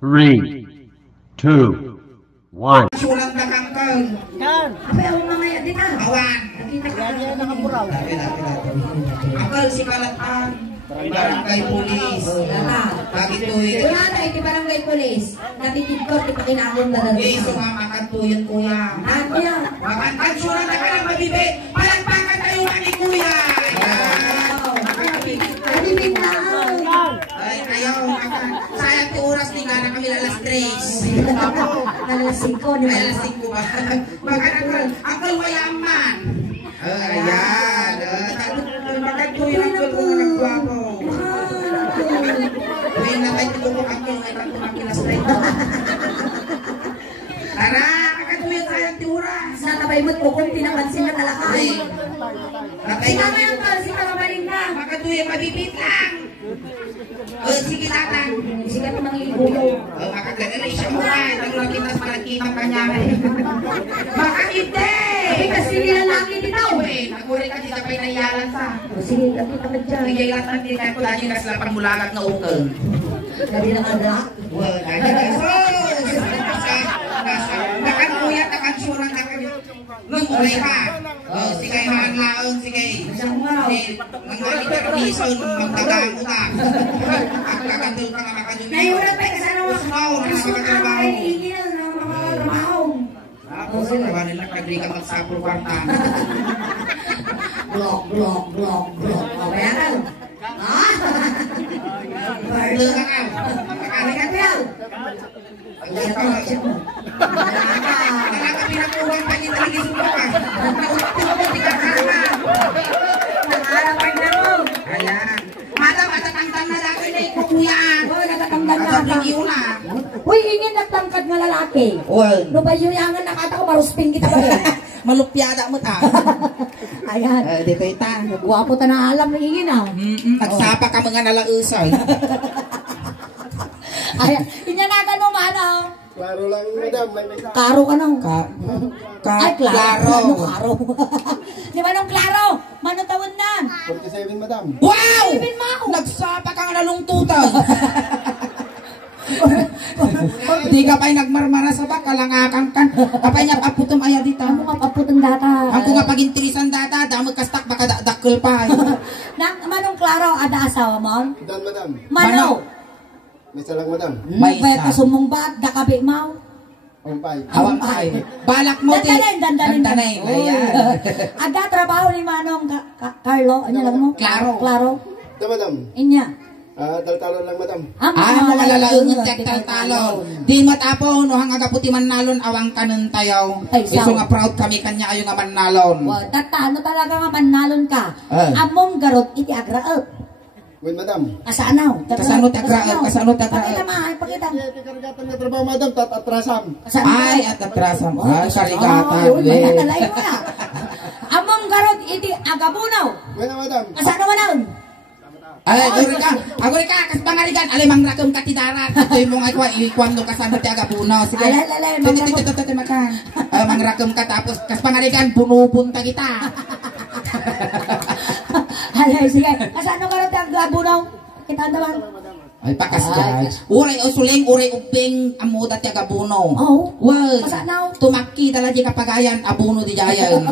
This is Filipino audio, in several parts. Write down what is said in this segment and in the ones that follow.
3, 2, 1. Sulat na kangkang. Kan. Apa yung mga yan dito? Awan. Nakita ka. Yan nakapuraw. Akal si Kalatan. Barangay Pulis. Pagituin. Wala na iti barangay polis. Natitidkot, ipakinakon na lang. Okay, sumamakan po yun, kuya. Ano yan? Makantan, sulat na ka ng mabibi. Palagpakan tayo ni kuya. Alibig na. Ay, ayaw. Sayang ti oras ni nga na kami alas 3. Alas 5, di ba? Alas 5 ba? Makantan, akal wayaman. Ayan. Magkatuloy ang ko mga nagwapo. Uy, nakaitigong ko kami yung ilang kumakilas na ito. Tara, kakatuloy tayong tiuras. Natabay mo't kung pinapansin na talakay. Sinama yung pansin na mabaling ka. Makatuloy, mabibit lang. Sige tatang. Sige ito mangiigulo. Makagano'n siya muna. Nagulong kita sa malagkitang kanya. Makakite! Kasi nilalaki dito. Uy, naguri ka dito pa inayalan sa. Sige, kami ka dyan. Sige, lahat ng tinay ko lagi kasi lapang mulagat na ukang. Gabi ng aga. Well, nakakuya, nakansuran na kayo. Nung uwi ka. Sige, maan laong, sige. Nanggali ka kamison, magtagang utang. Ang kakandol ka na makadumi. Naiulat pa yung kasano mo. Usmaw, na Gusto ka makagalabaw. kayo iingin ng mga trabaho. Tapos, naman nila kagri ka magsapur kwarta. Blok. O, kaya ka. Ah! Parlo ka ka. Kami ka kuya. Ayun ka. Talaga pinakulang pa niya talaga suka ka. Nautulog di ka kama. Nakarapan na mo. Ayan. Madam, matatangtang na laki na yung kukuyaan. Oh, natatanggal na. Natatigil na. Uy, ingin nagtangkad nga lalaki. Well, No ba yung yangan nakata ko maruspin kita ba yun? malupyada mo ta. Ayan. Di ko ita. Guwapo ta na alam na ingin ah. Nagsapa ka mga nalausay. Ayan. Inyanagan mo mano. Klaro lang, madam. Karo ka nang. Ay, Klaro. Ano, Klaro. Di ba nung Klaro? Mano tawon na? 47, madam. Wow! Ibin mo ako. Nagsapa ka nga nalungtutan. Di ka pa'y nagmarmara sa baka, langakan kan. Kapay niya paputom aya dita. Ano nga paputong data? Ang nga pagintirisan data, damag kastak baka dakkel pa. Manong Klaro, ada asawa mo? Dan, madam. Mano? May salang, madam. May May isa. kasumong ba? Dakabi mo? Umpay. Awang ay. Balak mo ti. Dandanin. Dandanin. Ayan. Ada trabaho ni Manong Carlo. Ano lang mo? Klaro. Da, madam. Inya. Daltalon lang, madam. Mga malalaungan tek talo. Di matapo no hang aga puti manalon awang kanon tayaw. Ay, Iso saw. nga proud kami kanya ayo nga manalon. Tatano talaga nga manalon ka. Among garot iti agraot. Wait, madam. Kasanaw. Kasano tagraot, kasano tagraot. Pakita ma, pakita. Iti karagatan nga trabaho, madam. Tatrasam. Ay at atrasam. Ay karigatan. Ay, nakalay mo na. Among garot iti agabunaw. Wait, madam. Kasano manaw? Ay aguri ka kas pangarigan alay mangrakem ka ti darat. Itoy mo nga ikwan do kasano ti agabunaw. Sige. Alay, Tete makan. Mangrakem ka tapos kas pangarigan bunubunta kita. Alay, sige. Kasano garot ang agabunaw? Kita naman. Ay pakas guys. Uray usuling uray uping amuda ti agabunaw. Oh. Well, Kasanaw? tumakki talaga kapagayan abuno di jayan.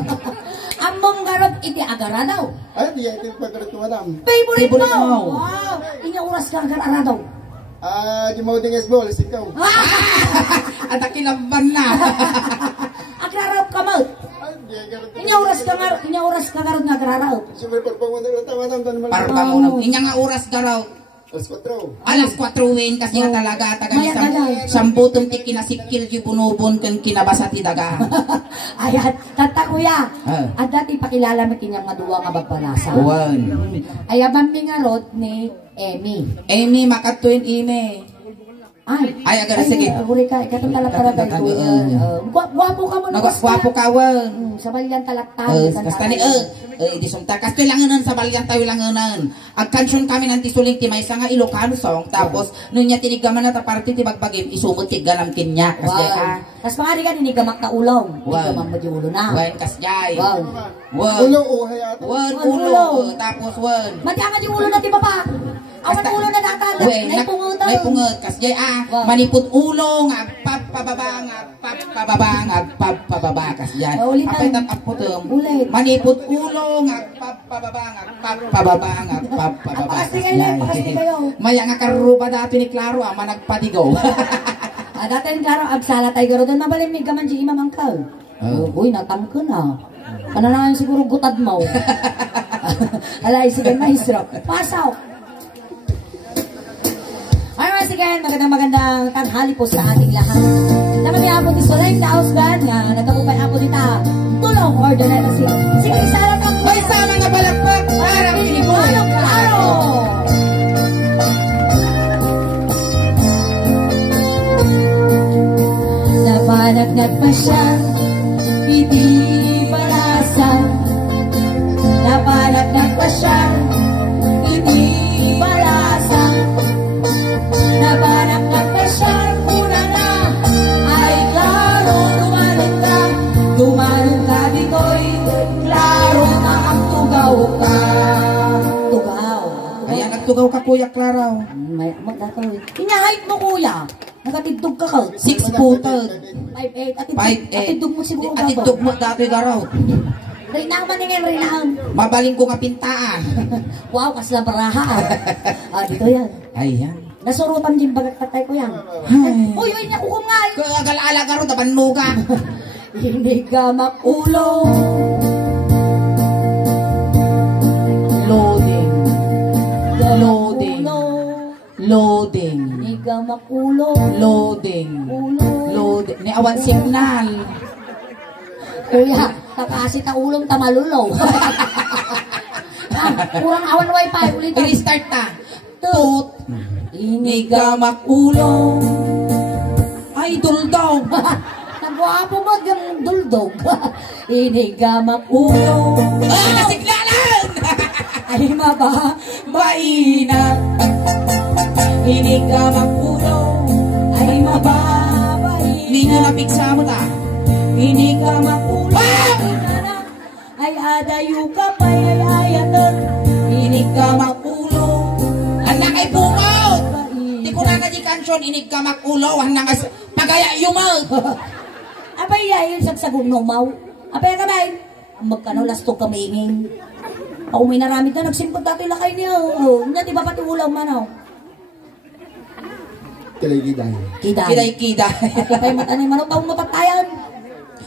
Among garot iti agaradaw. Ay, di iti pagkarat ko, madam. Favorite Favorite mo. mo. Wow. Inya oras ka agaradaw. Di mo ding esbol, ikaw. At kinaban na. Agraraw ka mo. Ay, di garot. Inya oras ka garot nga agraraw. Sumay pagpangon na ito, madam. Parba mo na. Inya nga oras garaw. Alas 4. Alas 4 win kasi nga talaga taga Maya isang tagay. samputong ti kinasikil di bunubon kan kinabasa ti daga. Ayan, tata kuya. Ah. At dati pakilala mo kinyang maduwa nga bagpalasa. Uwan. Ayaban mi nga rod ni Emmy. Amy makatuin ime. Ay, agad, sige. Uri ka, ikatong talat-talat tayo. Guwapo ka mo na Nagwapo ka wan. Sa balian talat-talat. Kasta ni di sumta kasto langanan sa balyan tayo langanan. Agkansyon kami nanti suling ti maysa nga Ilocano song tapos nunya tinigaman na ta party ti bagbagim isumot ti ganam kinya kasi ka. Tas mga ka ninigamak na ulong. Wow. Nigamang mo di ulo na. Wan kasjay. Wow. Wan. Ulo, uhay ata. Wan Wan, ulo ulo. tapos wan. Mati ang di ulo na ti baba. Awan ulo na datalag. Naipungot. Naipungot. Kasi manipot ulo nga pababa nga pababa kasi yan. Apay tataputom. Manipot ulo nga pababa nga pababa nga pababa. Pakasti kayo. Maya nga karuba dati ni Claro managpadigaw. Dati ni Claro agsala tayo garo doon mabalimig ka man di imamangkaw. Uy, natangko na. Ano na nga siguro gutad mo. Alay, sige, maestro. Pasaw. Alright, sige, magandang tanghali po sa ating lahat. Naman niya po ni Solen Dausgan na nagkakupay po nita. Tulong or donate. Sige, sarap ang may sama nga balakpak para pinipulong Claro. Napanagnak pa siya, hindi palasa. Napanagnak pa siya, hindi palasa. Napanagnak pa siya, una na ay klaro. Tumalong ka dito'y klaro na ang tugaw ka. Tugaw. Kaya nagtugaw ka Kuya Claro. May magdatoy. Inahayt mo kuya. Nakatidog ka ka. 6'4". 5'8". 5'8". Atidog mo siguro ka. Atidog mo dati garaw. Rinang maningin, rinang. Mabaling ko nga pintaan. Wow, kasla baraha. Dito yan. Ayan. Nasurutan din bagagpatay ko yan. Uy, uy, nakukum nga. Kagalaala ka ro, taban mo ka. Hindi ka makulo. Loading. Loading. Loading. Hindi ka makulo. Loading. Loading. Ni awan signal. Kuya, kakasit na ulong tamalulaw. Kurang awan wifi. Ulitin. I-restart ta. Tut. Hindi ka makulong. Ay, duldog. Nagwapo mo yung duldog. Hindi ka makulong. Nasignalan! Ay Mainat. Hindi ka makulong. Ay mababay. Hindi nyo napigsa mo ta. Hindi ka makulong. Ay adayo ka pa ay ayaton. Hindi ka makulong. Anak ay bumot. Di ko na di kansyon. Hindi ka makulong. Anak ay pagaya yumaw. Apay yun sagsagong numaw. Apay ka ba? Magkano lastog kami ingin. Ako may naramit na nagsimpag dati lakay niya. Hindi di ba pati ulam man. Kiday-kiday. Kiday-kiday. Apay matanin man. Taong matatayan.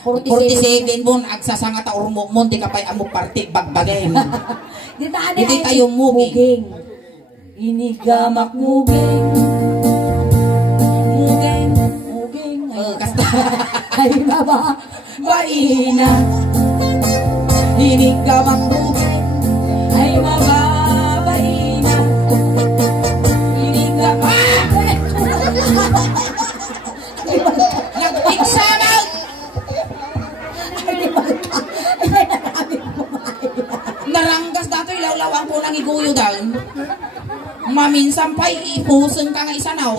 47 bon agsasanga ta urmo mon di kapay amo party bagbagain. Hindi tayo muging. Inigamak muging. Muging. Kasta Ay baba. Baina. Inigamak muging. Ay mababaina. Inigamak. Nagpiksaman. Naranggas dato ilaw-lawang po nang iguyo daw. Maminsan pa'y ipusun ka nga isanaw.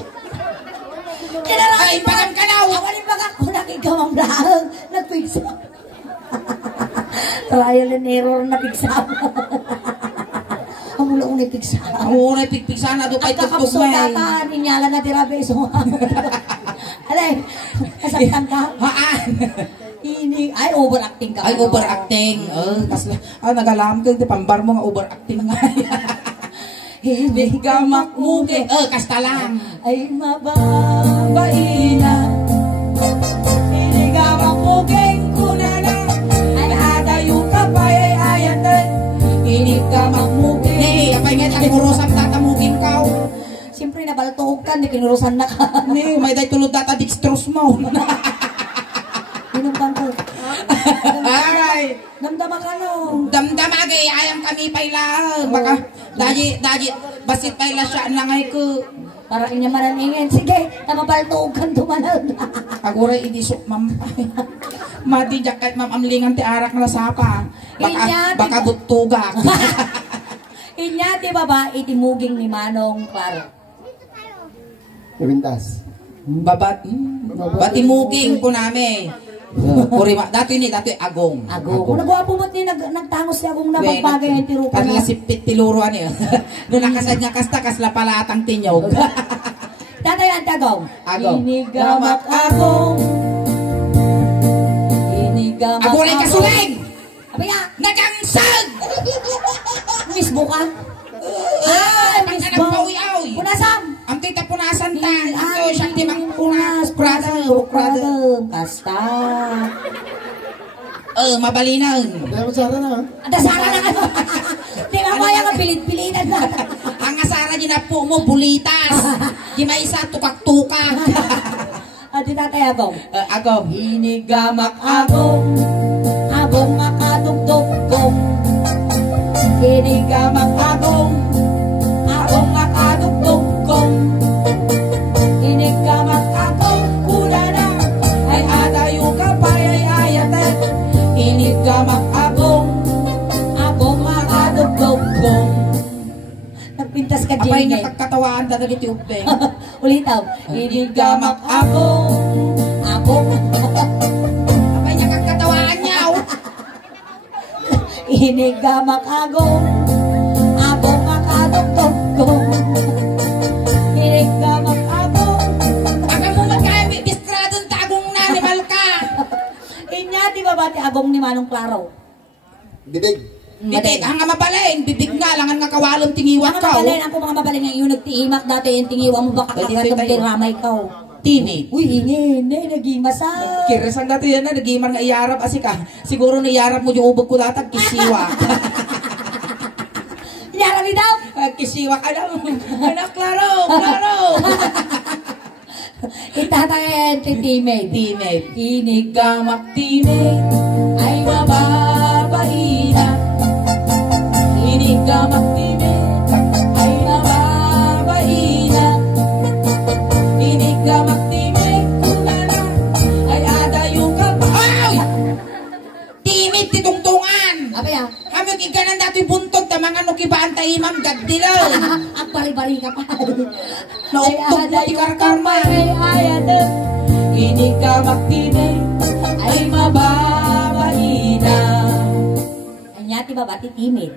Ay, pagam ka naw. Awalin baga ko nakigamang lahang. Nagpigsa. Trial and error na pigsa. Ang mula unay pigsa. Ang unay pigpigsa na doon kay At tugtog kakapso may. data, ninyala na tirabe. So, alay, kasaktan ka. Haan. Ay, overacting ka. Ay, overacting. Nagalam ka. Pambar mo nga overacting nga. Hindi ka makmugi. Kasta lang. Ay, mababaina. Hindi ka makmuging kunana. Ay, adayo ka pa ay ayatan. Hindi ka makmuging. Hey, apay nga ang kurusap tatamuging ka. Siyempre, nabaltog ka. Hindi kinurusan na ka. Hey, may day tulad data dextrose mo. Inom ka ko. Alright. Damdama ka no. Damdamagi, ayam kami pailang. Baka, daji, basit paila siya nangay ko. Para inya maraningin. Sige, tamabaltugan tumanag. Agora hindi sok mampay. Mati jacket mam amlingan ti arak na sapa. Baka butugak. Inya ti baba itimuging ni Manong Claro. Kumintas. Batimuging ko namin. Puri dati agong. Agong. Kung nagwapo mo't ni nagtangos si agong na pagbagay ang tirupan Karena na. sipit tiluruan niya. Doon nakasad niya kasta kasla palatang tinyog. Tatay ang tagong. Agong. Inigamak agong. Inigamak Agong ay kasuling! Abi nga. Nagangsag! Misbo ka? Ang anak pawi-awi. Punasam. Ang tita punasan ta. Ito siya Ay, timang punas. Brother. Kasta. Mabalinan. Kaya magsara na. Ada sara na ano. Di ba mo yung pilit-pilitan na. Ang asara niya na po mo, bulitas. Di may isa tukak-tukak. At di tatay agong. Agong. Inigamak agong. Agong makadugdog kong. Inigamak agong. Agong makadugdog kong. Inigamak agong. Kula na. Ay adayo ka pa ay ayatet. Inigamak agong. Agong makadugdog kong. Nagpintas ka Apay Jane. nakagkatawaan talaga iti ubeng. Ulitaw. Inigamak agong. Agong. Apay nakagkatawaan niya. Inigamak agong. Agong makadugdog kong. Inigamak agong. Baka mo magkami, bistradong tagong na, animal ka. Inya, di ba ti agong ni Manong Claro? Bibig. Bibig, ang mabalin, bibig nga, langan nga kawalong tingiwan Mga ka. mabalin, ako mga mabalin nga yung nagtiimak dati yung tingiwa mo baka Pwede kakatong tayo. tiramay ka. Tini. Uy, ingin, nagimasa. Kirisang dati yan na, nagimar nga iyarap asi ka. Siguro na iyarap mo yung ubog ko datag, kisiwa. Inyara mi daw. Kisiwa ka lang. Anak, klaro. Itatayan ti teammate. Teammate. Inigamak teammate ay mababaina. Inigamak teammate ay mababaina. Inigamak teammate kunana ay adayo ka pa. Ay! Timid titungtungan. Apa ya? Hamig ikanan dati buntog ta mga nukibaan ta imam gaddilan. Ang bari-bari ka pa. Nauktog mo ti karkarma. Ay adayo. Inigamak teammate ay mababaina. Anya ti babati teammate.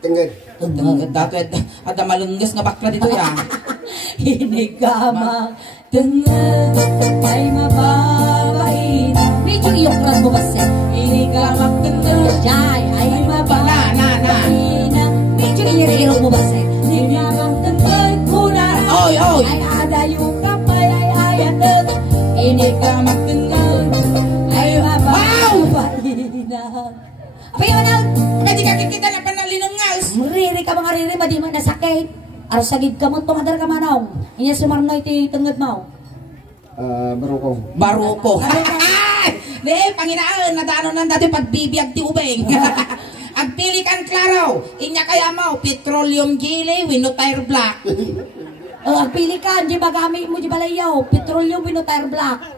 Tingad. Dato ada malunggas nga bakla dito ya. Inigamak tengah ay mababaina. Medyo iyokras mo kasi. Inigamak tengah jay ay mababaina. Medyo iniriro mo kasi. Inigamak tengah kunara. Oy. Ay adayo kapay ay ayatet. Inigamak tengah ay mababaina. Apa yun ang? Pwede ka kikita na panalinungas. Riri ka mga riri, madi man nasakit. Aros sagid ka mo, tumadar ka manaw. Inya sumarnoy ti tengad mo. Barukong. Baruko. Ne, Panginaan, nadano nan dati pagbibiyag ti ubeng. Agpili kan klaro. Inya kaya mo, petroleum jelly, wino tire black. Pili ka, di bagami mo di balayaw. Petroleum wino tire black.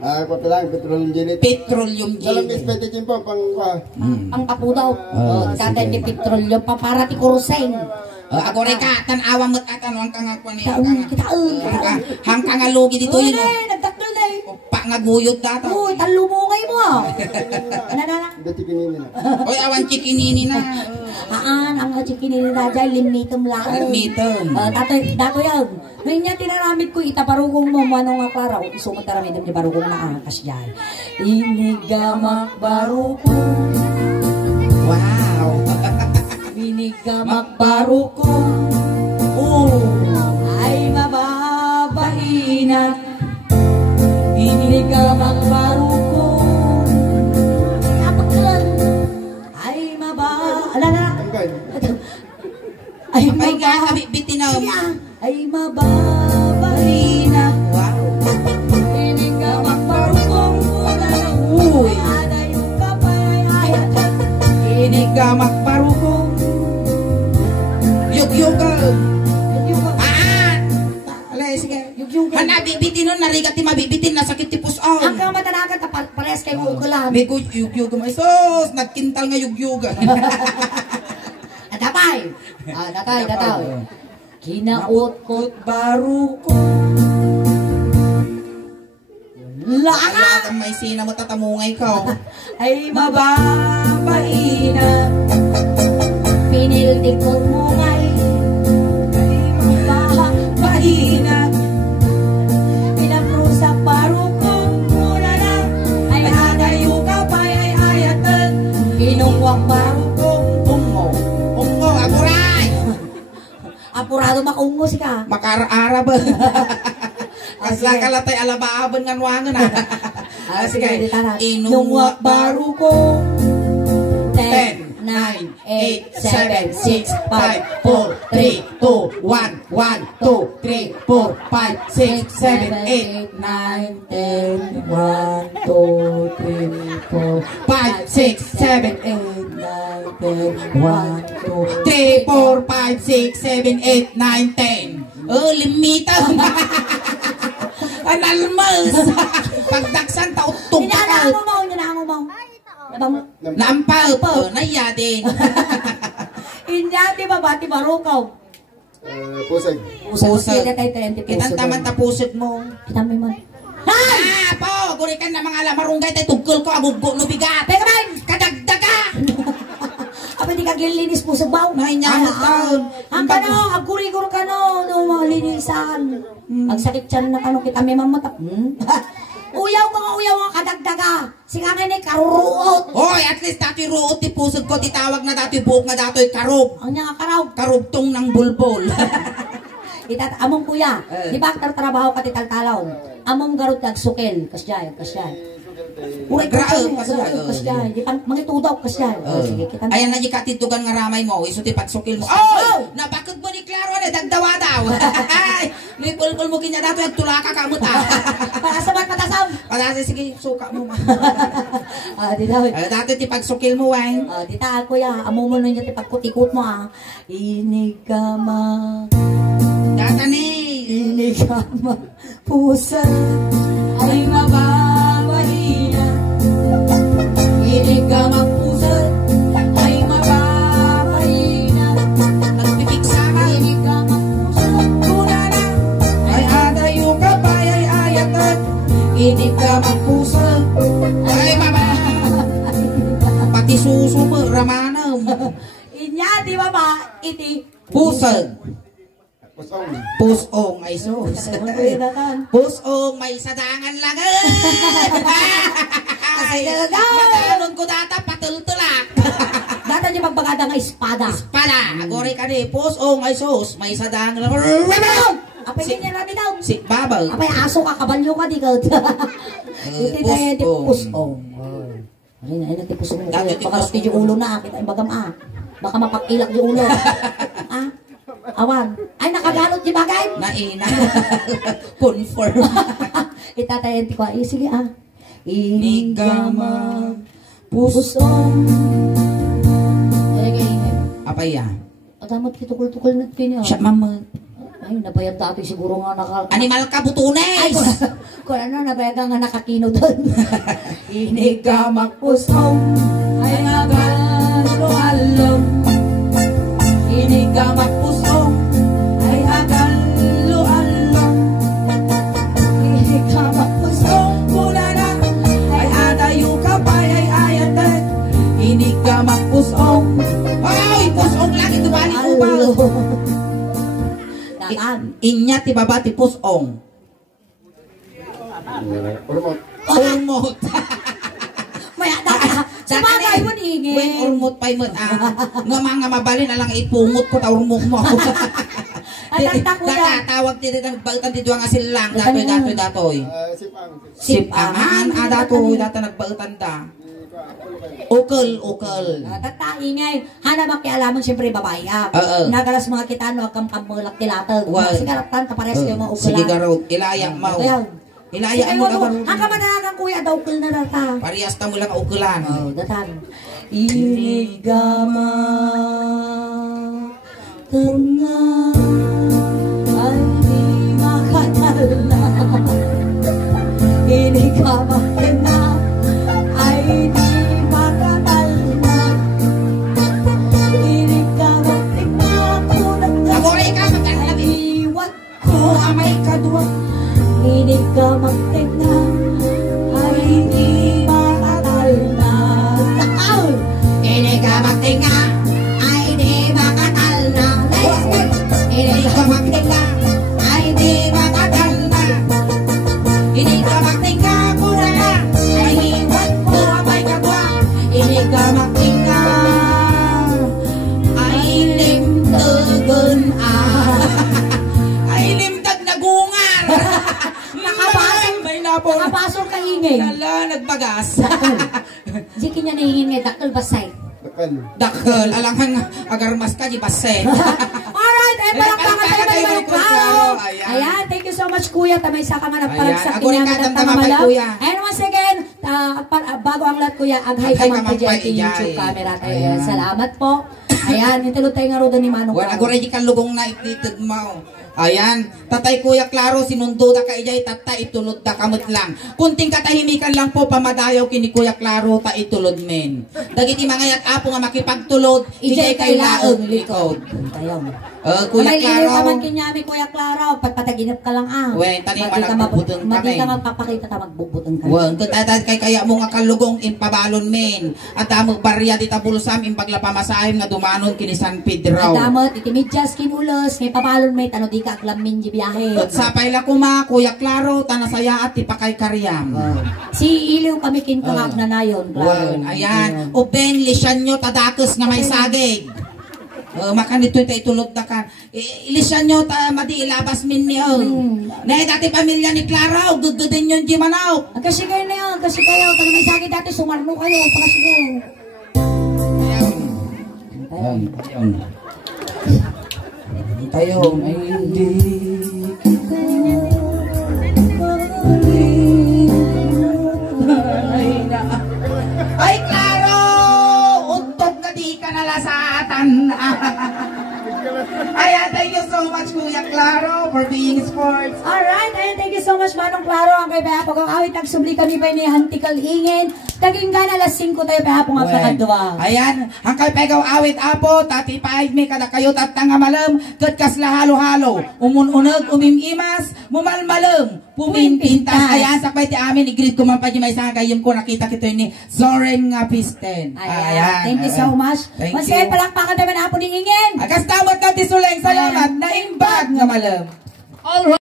Kota lang, petrol unit. Petroleum Dalam jelly. pwede kimpo pang Ang papu daw. Tatay di petroleum pa para ti kurseng. Agore ka, tanawa mo't atan, ang kangakwa niya. Taon, kitaon. Hang kangalugi dito Uy, yun. nagtakdol na eh. Pa nga guyot dato. Uy, talumungay mo ah. Ano. dati kinini na. Oy, awan chikinini na. Ang chikin ni Raja, limitum lang. Limitum. Dato yan. Ngayon niya tinaramid ko, itaparugong mo, manong nga klaraw. Isumat taramid di barugong na angkas dyan. Inigamak barugong. Wow. Inigamak barugong. Ay mababahina. Inigamak barugong. Kapaglan. Ay Tangkad. Ay Ay nga, bitinam. Ay mababahina. Wow. Inigamak barugong. Uy. Adayo ka pa ay Inigamak barugong. Yugyugal. Alay, sige. Hanabibitin nun, narigat ti mabibitin, nasakit ti pusaw. Ang kamatanagan, parehas kayo ukulan. May yugyug mo. Sos, nagkintal nga yugyugan. Datay. Datay. Kinaot-kot Baruko. Laka! Ang may sina mo tatamungay ko. Ay mababain na piniltikot mo ngay. Ay mababain na pinaprusa parukong muna na. Ay adayo ka pa ay ayatan pinungwang parukong ungo. Ungo, apuray! Apurado makungo si ka. Makara-arab. Kasla ka latay alabaaban nga nuwangan ha. Sige, inungwak baru ko 10, 9, 8, 7, 6, 5, 4, 3, 2, 1, 1, 2, 3, 4, 5, 6, 7, 8, 9, 10, 1, 2, 3, 4, 5, 6, 7, 8, 9, 10, 1, 2, 3, 4, 5, 6, 7, 8, 9, 10. Oh, limitan. Analmas. Pagdaksan taot tungkakal. Hinanamo mo. Nampal po, naya din. Inyati ba bati barukaw? Pusag. Pusag. Kita tayo 20 pesos. Kitang taman tapusod mo. Kita may man. Ah, po, gurikan na mga alamarunggay tayo tugkol ko, aguggo no bigat. Teka man! Kadagdaga. Apa di kagilinis po sa baw? Nahinyamot taon. Ang kano, agkuri-gur kano, no, malinisan. Agsakit siya na kano, kita may mamata. Uyaw nga kadagdaga. Singa ni karuruot. Hoy, at least dati ruot ti pusod ko, titawag na dati buhok na dato'y karog. Ang niya karaw. Karugtong ng bulbol. Among kuya, di ba trabaho ka titaltalaw? Among garot nagsukil, kasyay. Uray kasyay, di pa mangitudaw kasyay. Sige, kita. Ayan na yung katitugan nga ramay mo, iso ti pagsukil mo. Oh! Nabakit mo ni Claro na, dagdawa daw. Ay, may bulbol mo kinya dato, tulaka kamot ah. Patasabat, patasam. Patasi, sige, suka mo. Di daw. Dati ti pagsukil mo, ay. Di ta, kuya, amo mo nun yung tipagkutikot mo ah. Inig ka ma. Data ni. Inig ka ma. Pusa ay mababalina. Inig ka ma. Pusa ay mababalina. Nagpipiksa ka. Inig ka ma. Pusa Tuna na. Ay adayo ka pa, ay ayatan. Inig ka magpusa. Ay mama. Pati suso mo, ramanam. Inya, di ba ba? Iti. Pusag. Pusong. Pusong ay sus. Pusong may sadangan lang. Ay, madalon ko data patultulak. Data niya magpagada nga espada. Pala, agori ka ni. Pusong ay sus. May sadangan lang. Apay ganyan natin daw. Si Babal. Apay aso ka, kabalyo ka, di ka. Iti tayo, di pusong. Ay, ti pusong. Pagkaros ti yung ulo na, kita yung bagam ah. Baka mapakilak yung ulo. Ah? Awan. Ay, nakagalot di bagay. Naina. Confirm. Itatayin ti ko. Sige ah. Inigama. Pusong. Ay, ganyan. Apa ya? Damat kitukul-tukul na kanya. Siya mama. Ay, nabayad dati siguro nga Animal ka butunes. Kung ano, nabayad nga nakakino doon. Inig ka magpusong. Ay, agalo-along. Inig ka magpusong. Ay, agalo-along. Inig ka magpusong. Mula na. Ay, adayo ka pa. Ay, ayatan. Inig ka magpusong. Ay, pusong lang. Ito balik ko ba? Inya ti baba ti pusong. Urmot. Urmot. Maya data. Sa bagay mo nigin. When urmot pa imot nga mga mabalin alang ipungot ko ta urmot mo. Tawag ti nagbaltan ti duwa nga silang datoy. Sipangan datoy nagbautan da. Ukol. Tata ingay. Hana makialaman siyempre babae. Nagalas mga kita no akam kamulak tilatag. Sigaratan kapares kayo mga ukulan. Sige garot. Ilayang mo. Ilayang mo ka. Ang kamanagang kuya daw ukul na data. Parehas ta mo lang ukulan. Datan. Inigama tanga ay di makatal na. Inigama tanga ay di makatal na. Inigama tanga kulang na. Agore ka magkalabi. Iwat ko amay kadwa. Inigama tanga bagas. Jiki niya nahingin nga dakal basay. Dakal, alangan agar mas ka di baset. Alright, ay palakpakan tayo na naman klaro. Ayan, thank you so much kuya. Tamay sa ka man nagpalagsak niya na tamamalaw. And once again, bago ang lahat kuya, aghay ka man pa dyan YouTube camera tayo. Salamat po. Ayan, itulog tayo nga rodo ni Manong. Wala ko rin ikang lugong na ititid mo. Ayan, tatay kuya klaro, sinundo da ka ijay, tatay itulod da kamot lang. Kunting katahimikan lang po, pamadayaw kini kuya klaro, ta itulod men. Dagiti mga yat apo nga makipagtulod, ijay kay laeng likod. Tayo. Kuya May klaro. ka man kinyami kuya klaro, patpataginip ka lang ah. Wen, tani magbubutong ka Madi ka men. magpapakita ta magbubutong ka. Wen, tatay kay kaya mo nga kalugong impabalon men. At amog barya di tabulsam imbagla pamasahim nga dumanon kini San Pedro. Damot, itimidjas kinulos, may pabalon may tano di ka aklamin di biyahe. At sapay la kuma, kuya klaro, tanasaya at tipakay karyam. Si Iliw kami kinkakak na nayon. Wen, ayan. Uben, lisyan nyo tadakos nga may sagig. Makanito tayo tulog na ka. Ilisyan nyo ta madi ilabas min niyo. Nay dati pamilya ni Clara, dududin yun di manaw. Kasi kayo na yun, kasi kayo. Kung may sakit dati, sumarno kayo. Pakasigaw. Tayo, ay hindi. Ay, Claro! Untog na di ka nalasatan. Ayan, thank you so much, Kuya Claro, for being sports. Alright, and thank you so much, Manong Claro. Ang kay Pahapog ang awit, nagsubli kami pa ni Hantikal Ingin. Taging gana, alas 5 tayo Pahapog ang kakadwa. Ayan, ang kay Pegaw awit apo, tati paig may kada kayo tatang malam, katkas la halo-halo, umununag, umimimas, mumalmalam, pumintintas. Ayan, sakbay ti amin, i-greet ko man pa di may sagayim ko, nakita kito ni Soren nga Pisten. Ayan, thank you so much. Thank Once you. again, palakpakan tayo na Apo ni Ingin. Agas tamot na ti Suleng, salamat, naimbag nga malam. Alright.